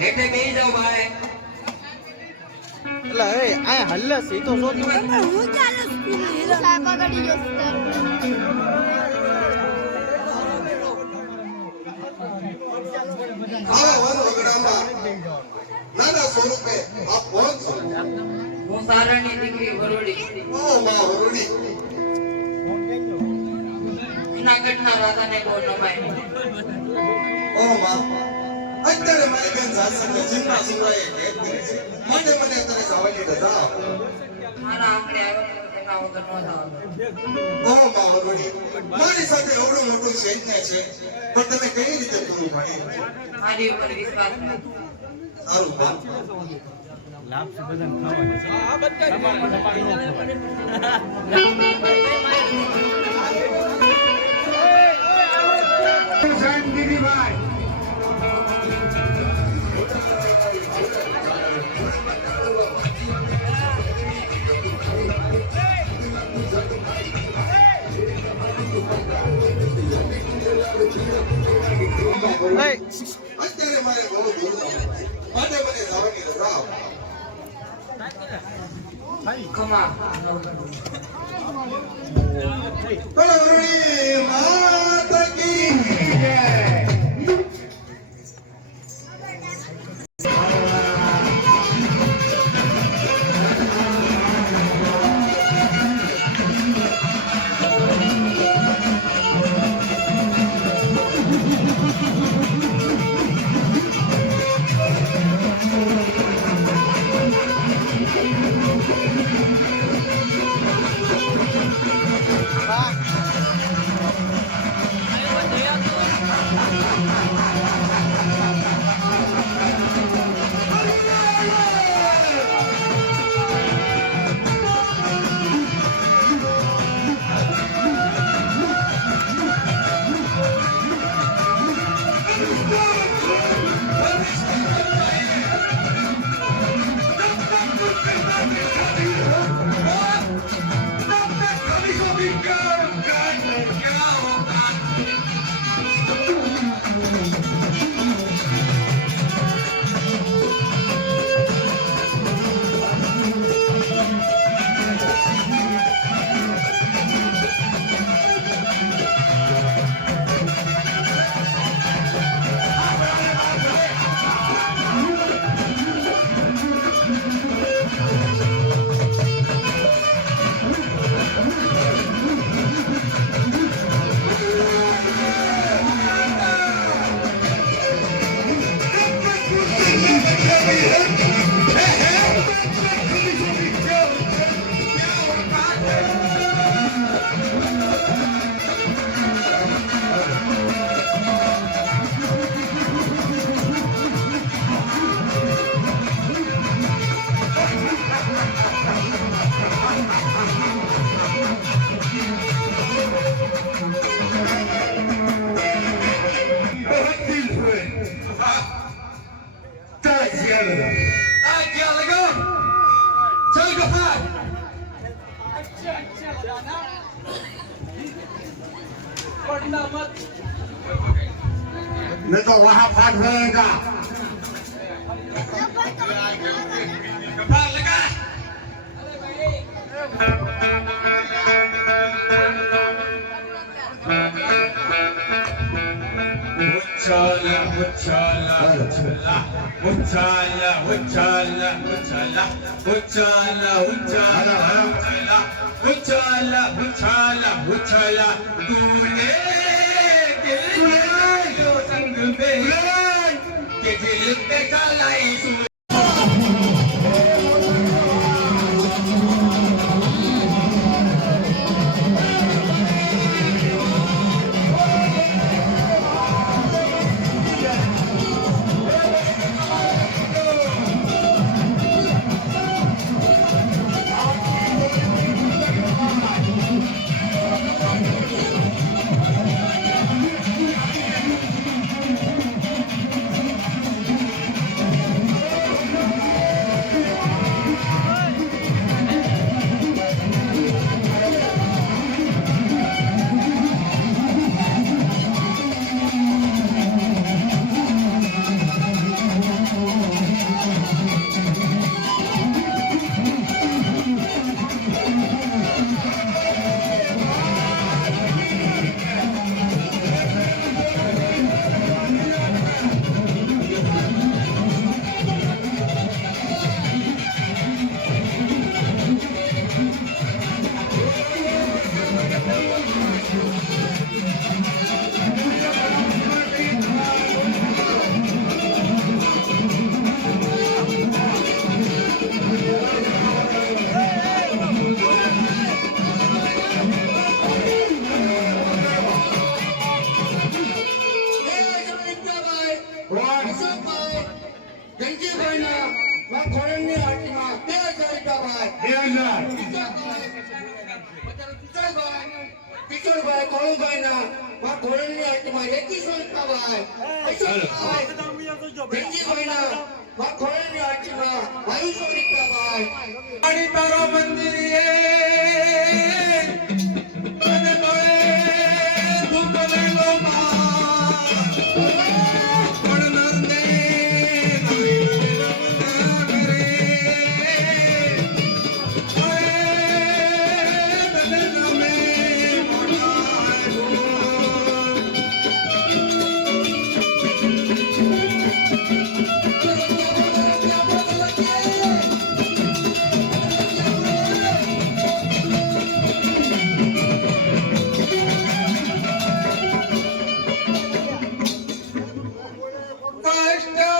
એટલે બે જાવ ભાઈ એટલે એ આ હલ્લે સી તો સો તું હું ચાલે સ્કૂલ સાહેબ આગળ જો સર ભોસારાની દીકરી માં. અત્યારે મારી શાસનને ચિંતા સિવાય એક કરી છે માટે મને અત્યારે ખાવાની રજા આપો મારા આંકડે મારી સાથે એવડું મોટું સૈન્ય છે પણ તમે કઈ રીતે પૂરું પાડી સારું લાભ બધાને Hello, Rima. नहीं तो वहां फाट रहेगा Uchala, uchala, uchala, uchala, uchala, uchala, uchala, uchala, uchala, uchala, uchala, तूने दिल में जो বেহুলাই কে ঝিলুকে চালাই সুর ના કિશોરભાઈ કોળુભાઈ ના માં ગોળની હાથમાં એ કિશોરભાઈ ભીમજીભાઈ ના માં ગોળની હાથમાં આયુષો રીતાભાઈ પાણી તારો મંદિર first time.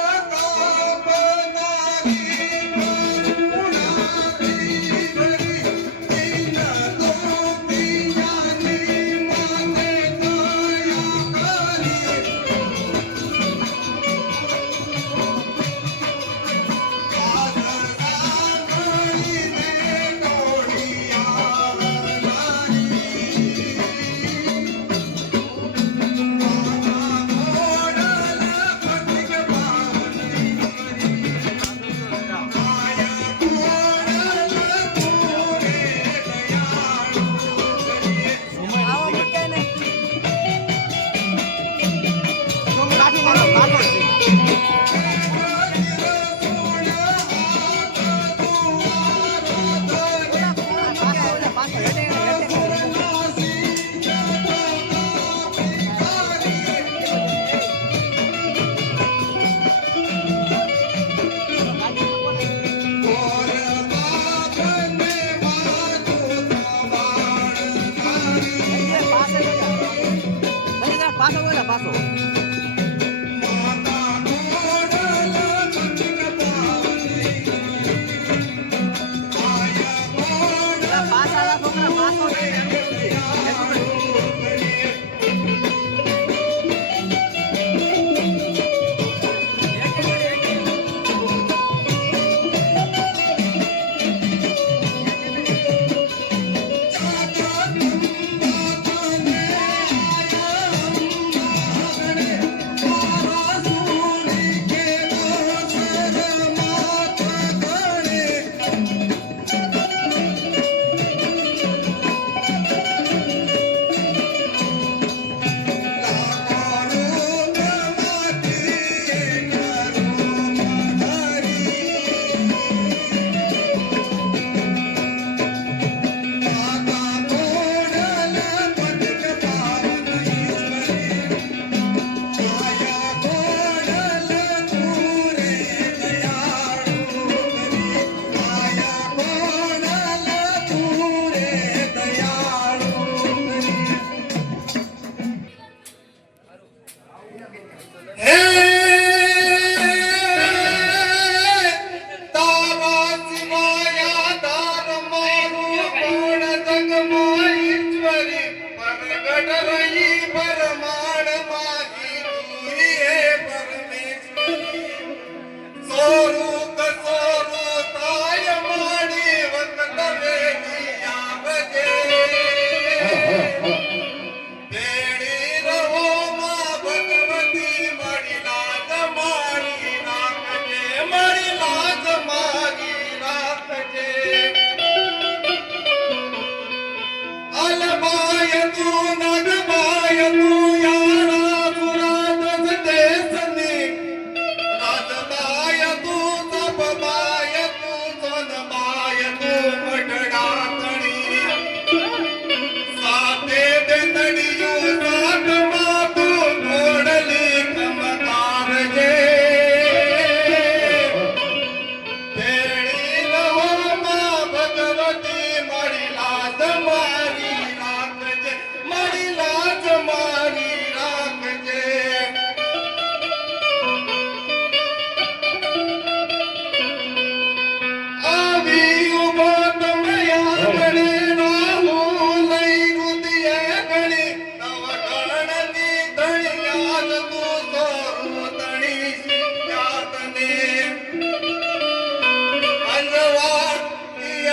ನಡುವಾಯತು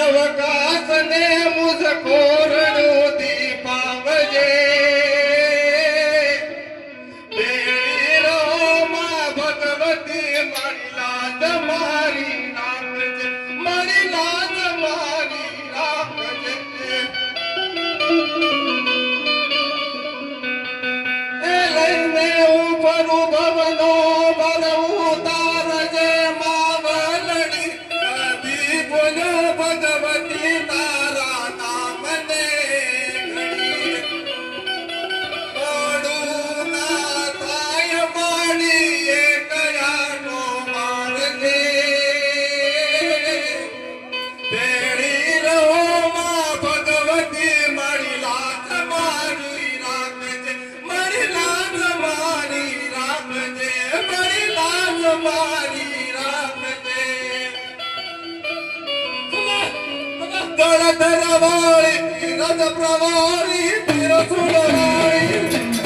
અવકાશ ને મુઝકો દળ ધરવાળી રજ પ્રવાળી તીર સુરવાળી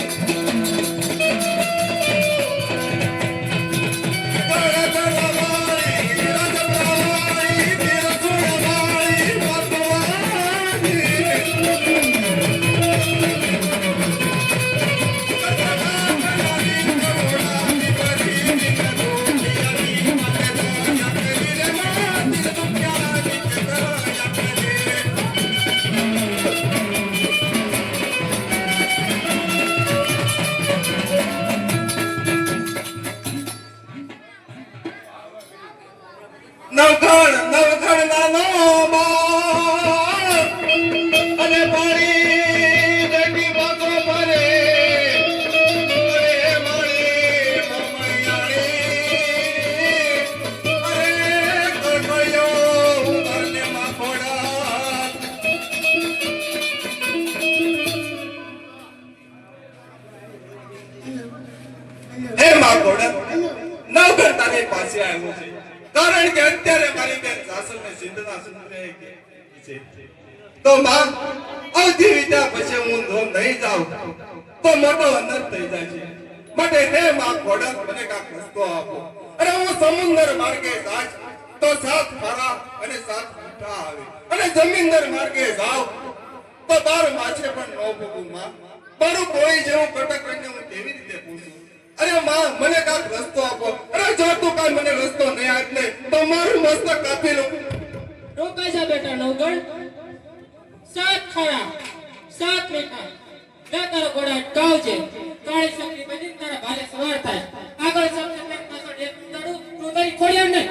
નવઘણ તારી પાસે આવ્યો છે. કારણ કે અત્યારે મારી બેન સાસરને સિંધના સુંદરે છે. તો માં, આવતી વિદ્યા પછી હું ધોમ નહીં જાઉં. તો મોટો અનર્થ થઈ જાય છે. માટે હે માં ખોડક મને કાંક રસ્તો આપો. અરે હું સમુદ્ર માર્ગે જાઉં, તો સાત ખારા અને સાત મીઠા આવે. અને જમીનદર માર્ગે જાઉં, તો બાર માછે પણ નો ભોગું માં. મારું કોઈ જેવું કટક રહીને હું કેવી રીતે પૂછું? અરે માં, મને કાંક રસ્તો આપો. અરે જો તું કાંઈ મને રસ્તો તમારું મસ્તક કાપી રોકાઈ જા બેટા નવગણ. સાત ખરા. સાત મીઠા. બે તારો ઘોડા અટકાવજે કાળી શક્તિ બની તારા ભારે સવાર થાય. આગળ સબ પાછો એક તડું તું તારી ખોડ્યા નહીં